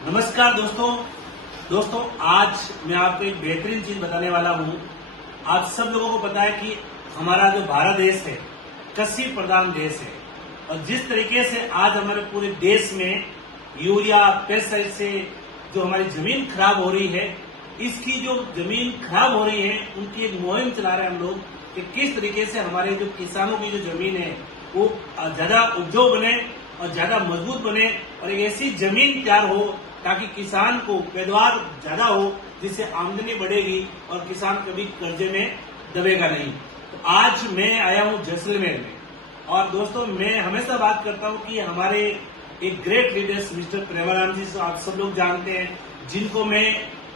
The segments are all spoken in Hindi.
नमस्कार दोस्तों आज मैं आपको एक बेहतरीन चीज बताने वाला हूं। आप सब लोगों को पता है कि हमारा जो भारत देश है कृषि प्रधान देश है और जिस तरीके से आज हमारे पूरे देश में यूरिया पेस्टिसाइड से जो हमारी जमीन खराब हो रही है, इसकी जो जमीन खराब हो रही है उनकी एक मुहिम चला रहे हैं हम लोग कि किस तरीके से हमारे जो किसानों की जो जमीन है वो ज्यादा उपजाऊ बने और ज्यादा मजबूत बने और एक ऐसी जमीन तैयार हो ताकि किसान को पैदावार ज्यादा हो, जिससे आमदनी बढ़ेगी और किसान कभी कर्जे में दबेगा नहीं। तो आज मैं आया हूं जैसलमेर में और दोस्तों मैं हमेशा बात करता हूं कि हमारे एक ग्रेट लीडर्स मिस्टर प्रेमाराम जी आप सब लोग जानते हैं, जिनको मैं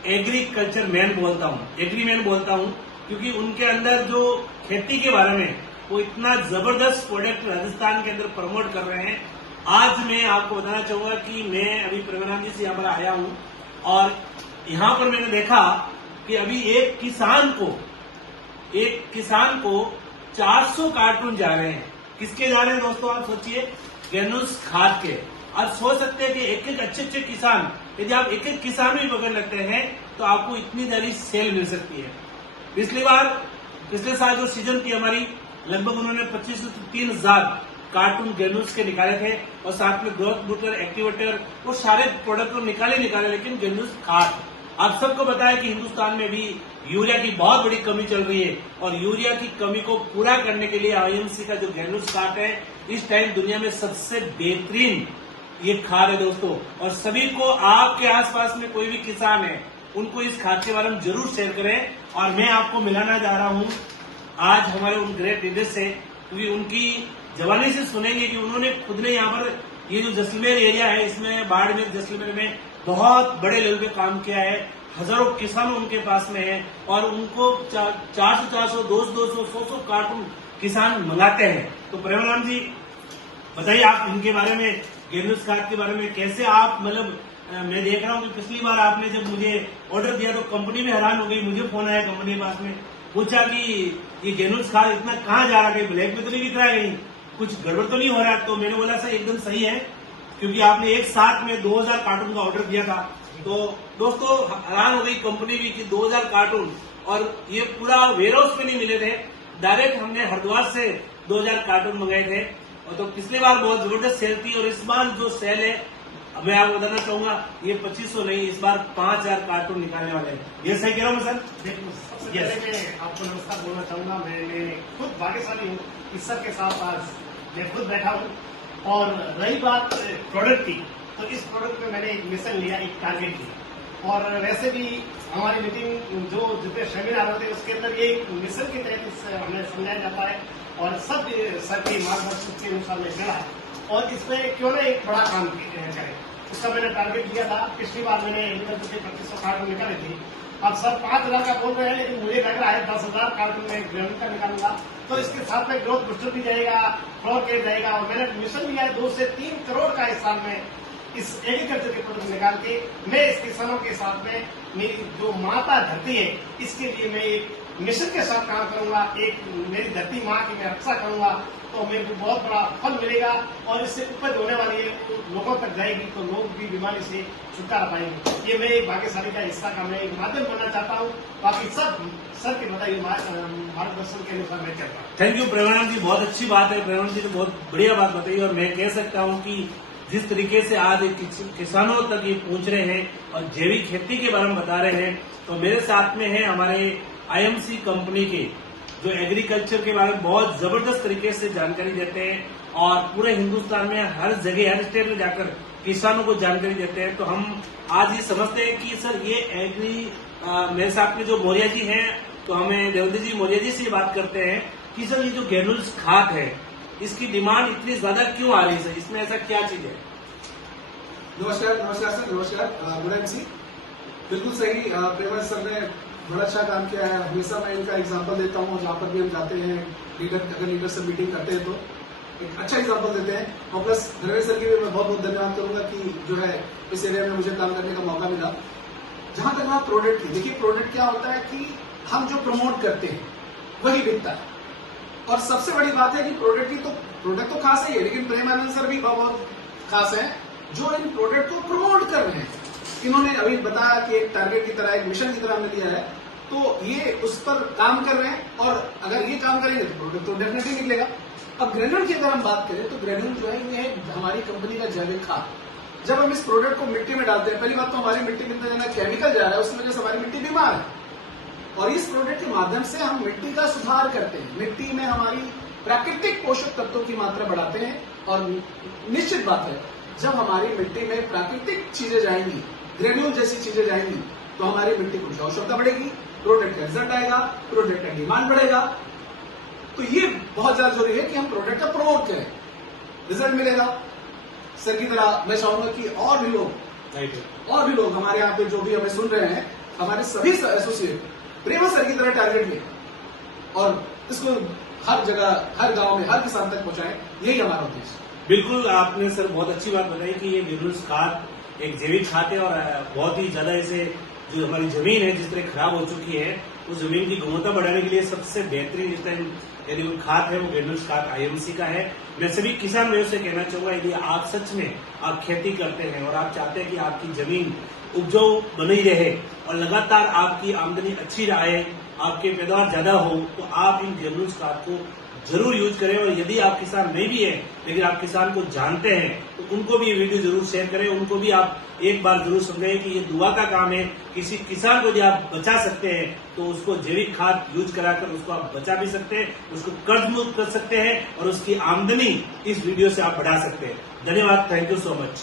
एग्रीकल्चर मैन बोलता हूं, एग्री मैन बोलता हूं, क्योंकि उनके अंदर जो खेती के बारे में वो इतना जबरदस्त प्रोडक्ट राजस्थान के अंदर प्रमोट कर रहे हैं। आज मैं आपको बताना चाहूंगा कि मैं अभी प्रेमाराम जी से यहाँ पर आया हूं और यहाँ पर मैंने देखा कि अभी एक किसान को 400 कार्टून जा रहे हैं। किसके जा रहे हैं दोस्तों, आप सोचिए, गैनुस खाद के। आप सोच सकते हैं कि एक एक अच्छे किसान, यदि आप एक एक किसान भी पकड़ लेते हैं तो आपको इतनी जल्दी सेल मिल सकती है। पिछले साल जो सीजन थी हमारी, लगभग उन्होंने 25 से 30,000 कार्टून गैनुस के निकाले थे और साथ में ग्रोथ बूस्टर, एक्टिवेटर, वो सारे प्रोडक्ट तो निकाले, लेकिन गैनुस खाद, आप सबको पता है कि हिंदुस्तान में भी यूरिया की बहुत बड़ी कमी चल रही है और यूरिया की कमी को पूरा करने के लिए आईएमसी का जो गैनुस खाद है इस टाइम दुनिया में सबसे बेहतरीन ये खाद है दोस्तों। और सभी को, आपके आसपास में कोई भी किसान है, उनको इस खाद के बारे में जरूर शेयर करें। और मैं आपको मिलाना जा रहा हूं आज हमारे उन ग्रेट लीडर्स से, क्योंकि उनकी जवानी से सुनेंगे कि उन्होंने खुद ने यहाँ पर ये जो जैसलमेर एरिया है, इसमें बाड़मेर जैसलमेर में बहुत बड़े लेवल पे काम किया है। हजारों किसान उनके पास में है और उनको 400, 200, 100 कार्टून किसान मंगाते हैं। तो प्रेमाराम जी बताइए आप इनके बारे में, गैनुस खाद के बारे में कैसे आप, मतलब मैं देख रहा हूँ कि पिछली बार आपने जब मुझे ऑर्डर दिया तो कंपनी में हैरान हो गई। मुझे फोन आया कंपनी के पास में, पूछा कि ये गैनुस खाद इतना कहाँ जा रहा है, ब्लैक में तो नहीं बिक रहा है, कहीं कुछ गड़बड़ तो नहीं हो रहा है। तो मैंने बोला सर एकदम सही है, क्योंकि आपने एक साथ में 2000 कार्टून का ऑर्डर दिया था। तो दोस्तों हैरान हो गई कंपनी भी कि 2000 कार्टून, और ये पूरा वेयर हाउस में नहीं मिले थे, डायरेक्ट हमने हरिद्वार से 2000 कार्टून मंगाए थे। और तो पिछली बार बहुत जबरदस्त सेल थी और इस बार जो सेल है मैं आपको बताना चाहूंगा, ये 2500 नहीं, इस बार 5000 कार्टून निकालने वाले हैं। ये सही कह रहा हूँ सर? सबसे पहले मैं आपको नमस्कार बोलना चाहूंगा। मैं खुद भाग्यशाली हूँ, इस सब के साथ आज मैं खुद बैठा हूँ। और रही बात प्रोडक्ट की, तो इस प्रोडक्ट में मैंने एक मिशन लिया, एक टारगेट लिया। और वैसे भी हमारी मीटिंग जो जितने सेमिनार होते हैं उसके अंदर ये मिशन के तहत हमें समझाया जाता है और सब सर के मार्गदर्शन के अनुसार मैं चला है और इसमें क्यों ना एक बड़ा काम करें, उसका मैंने टारगेट लिया था। पिछली बार मैंने एग्रीकल्चर के 2500 कार्टून निकाले थे। अब सर 5000 का बोल रहे हैं, लेकिन मुझे लग रहा है 10,000 कार्टून में ग्राउंड का निकालूंगा। तो इसके साथ में ग्रोथ बूस्टर भी जाएगा, फ्लोर केयर जाएगा और मैंने मिशन लिया है 2 से 3 करोड़ का इस साल में इस एग्रीकल्चर के प्रोडक्ट निकाल के मैं इस किसानों के साथ में मेरी जो माता धरती है इसके लिए मैं एक मिशन के साथ काम करूंगा। एक मेरी धरती माँ की मैं रक्षा करूंगा तो मेरे को बहुत बड़ा फल मिलेगा और इससे उपज होने वाली है तो लोगों तक जाएगी, तो लोग भी बीमारी से छुटकारा पाएंगे। ये मैं एक भाग्यशाली का हिस्सा का मैं एक माध्यम बनना चाहता हूँ। बाकी सब सर के बताइए मार्गदर्शन के अनुसार मैं चलता हूँ। थैंक यू प्रेमानंद जी, बहुत अच्छी बात है। प्रेमानंद जी ने बहुत बढ़िया बात बताई और मैं कह सकता हूँ कि जिस तरीके से आज किसानों तक ये पहुंच रहे हैं और जैविक खेती के बारे में बता रहे हैं, तो मेरे साथ में है हमारे आईएमसी कंपनी के जो एग्रीकल्चर के बारे में बहुत जबरदस्त तरीके से जानकारी देते हैं और पूरे हिंदुस्तान में हर जगह, हर स्टेट में जाकर किसानों को जानकारी देते हैं। तो हम आज ये समझते हैं कि सर ये मेरे साथ में जो मौर्य जी हैं, तो हमें देवेंद्र जी मौर्य जी से बात करते हैं कि सर ये जो गैनुस खाद है इसकी डिमांड इतनी ज्यादा क्यों आ रही है सर, इसमें ऐसा क्या चीज है? नमस्कार सर, नमस्कार गुलाम जी, बिल्कुल सही। प्रेमराज सर ने बड़ा अच्छा काम किया है। हमेशा मैं इनका एग्जांपल देता हूँ, जहाँ पर भी हम जाते हैं, अगर लीडर से मीटिंग करते हैं तो एक अच्छा एग्जांपल देते हैं। और प्लस धर्मेंद्र सर की भी मैं बहुत बहुत धन्यवाद करूंगा कि जो है इस एरिया में मुझे काम करने का मौका मिला। जहां तक बात प्रोडक्ट की, देखिए प्रोडक्ट क्या होता है कि हम जो प्रमोट करते हैं वही बिकता है। और सबसे बड़ी बात है कि प्रोडक्ट तो खास ही है, लेकिन प्रेमानंद सर भी बहुत खास है जो इन प्रोडक्ट को प्रमोट कर रहे हैं। इन्होंने अभी बताया कि एक टारगेट की तरह, एक मिशन की तरह हमने लिया है, तो ये उस पर काम कर रहे हैं और अगर ये काम करेंगे तो प्रोडक्ट तो डेफिनेटली निकलेगा। अब ग्रेन्यूल की अगर हम बात करें तो ग्रेन्यूल जो है ये है हमारी कंपनी का जैविक खाद। जब हम इस प्रोडक्ट को मिट्टी में डालते हैं, पहली बात तो हमारी मिट्टी में इतना ज्यादा केमिकल जा रहा है, उसकी वजह से हमारी मिट्टी बीमार है, और इस प्रोडक्ट के माध्यम से हम मिट्टी का सुधार करते हैं, मिट्टी में हमारी प्राकृतिक पोषक तत्वों की मात्रा बढ़ाते हैं। और निश्चित बात है, जब हमारी मिट्टी में प्राकृतिक चीजें जाएंगी, ग्रेन्यूल जैसी चीजें जाएंगी, तो हमारी मिट्टी की उपजाऊ क्षमता बढ़ेगी, प्रोडक्ट का रिजल्ट आएगा, प्रोडक्ट का डिमांड बढ़ेगा। तो ये बहुत ज्यादा जरूरी है कि हम प्रोडक्ट का प्रमोट करें, रिजल्ट मिलेगा। सर की तरह मैं चाहूंगा कि और भी लोग हमारे यहाँ पे जो भी हमें सुन रहे हैं, हमारे सभी एसोसिएट प्रेमा सर की तरह टारगेट लें और इसको हर जगह, हर गांव में, हर किसान तक पहुंचाएं। यही हमारा उद्देश्य। बिल्कुल, आपने सर बहुत अच्छी बात बताई कि ये ग्रेन्यूल्स खाद एक जैविक खाद है और बहुत ही ज्यादा इसे जो हमारी जमीन है जिस तरह खराब हो चुकी है, उस जमीन की गुणवत्ता बढ़ाने के लिए सबसे बेहतरीन इस टाइम यदि वो खाद है वो ग्रेन्यूल्स खाद आईएमसी का है। मैं सभी किसान भाइयों से कहना चाहूंगा, यदि आप सच में आप खेती करते हैं और आप चाहते हैं कि आपकी जमीन उपजाऊ बनी रहे और लगातार आपकी आमदनी अच्छी रहे, आपके पैदावार ज्यादा हो, तो आप इन ग्रेन्यूल्स खाद को जरूर यूज करें। और यदि आप किसान नहीं भी है लेकिन आप किसान को जानते हैं तो उनको भी ये वीडियो जरूर शेयर करें, उनको भी आप एक बार जरूर समझाएं कि ये दुआ का काम है। किसी किसान को यदि आप बचा सकते हैं तो उसको जैविक खाद यूज कराकर उसको आप बचा भी सकते हैं, उसको कर्ज मुक्त कर सकते हैं और उसकी आमदनी इस वीडियो से आप बढ़ा सकते हैं। धन्यवाद, थैंक यू सो मच।